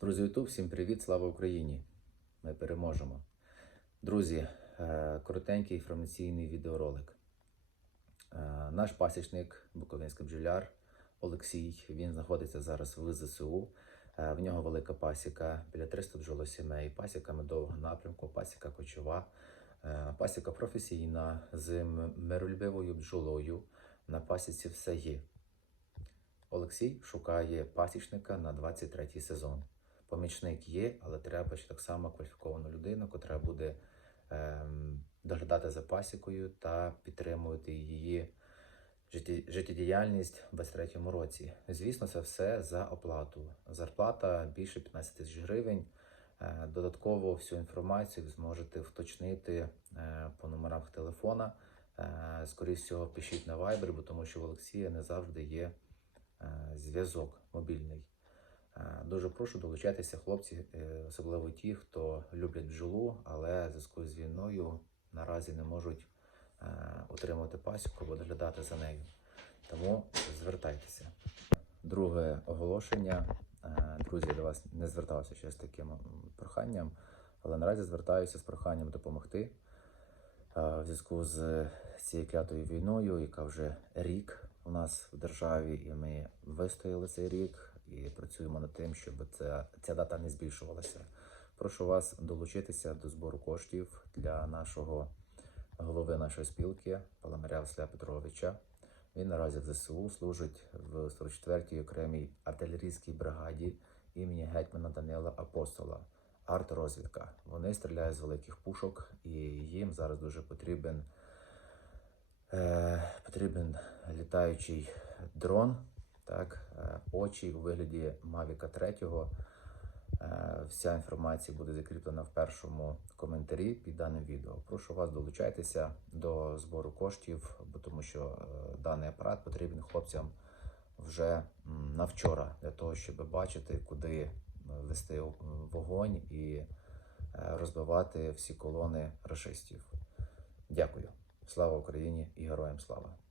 Друзі, Ютуб, всім привіт, слава Україні! Ми переможемо. Друзі, е, коротенький інформаційний відеоролик. Е, Наш пасічник, Буковинський бджоляр Олексій, він знаходиться зараз в ЗСУ. Е, В нього велика пасіка, біля 300 бджолосімей, пасіка медового напрямку, пасіка кочова, пасіка професійна з миролюбивою бджолою. На пасіці все є. Олексій шукає пасічника на 23 сезон. Помічник є, але треба ще так само кваліфіковану людину, яка буде ем, доглядати за пасікою та підтримувати її життєдіяльність в 23 році. Звісно, це все за оплату. Зарплата більше 15 тисяч гривень. Е, Додатково всю інформацію зможете вточнити е, по номерах телефона. Е, Скоріше всього, пишіть на Viber, бо тому що в Олексія не завжди є зв'язок мобільний. Дуже прошу долучайтеся, хлопці, е, особливо ті, хто люблять бджолу, але в зв'язку з війною наразі не можуть е, утримувати пасіку або доглядати за нею. Тому звертайтеся. Друге оголошення. Е, Друзі, я до вас не звертався ще з таким проханням, але наразі звертаюся з проханням допомогти в зв'язку з цією клятою війною, яка вже рік у нас в державі, і ми вистояли цей рік і працюємо над тим, щоб ця, ця дата не збільшувалася. Прошу вас долучитися до збору коштів для нашого голови нашої спілки Паламаря Василя Петровича. Він наразі в ЗСУ служить в 44-й окремій артилерійській бригаді імені гетьмана Данила Апостола. Арт-розвідка. Вони стріляють з великих пушок, і їм зараз дуже потрібен, е, потрібен літаючий дрон, так, е, очі у вигляді Mavic 3. Е, Вся інформація буде закріплена в першому коментарі під даним відео. Прошу вас долучайтеся до збору коштів, бо тому що е, даний апарат потрібен хлопцям вже на вчора для того, щоб бачити, куди вести вогонь і розбивати всі колони рашистів. Дякую. Слава Україні і героям слава!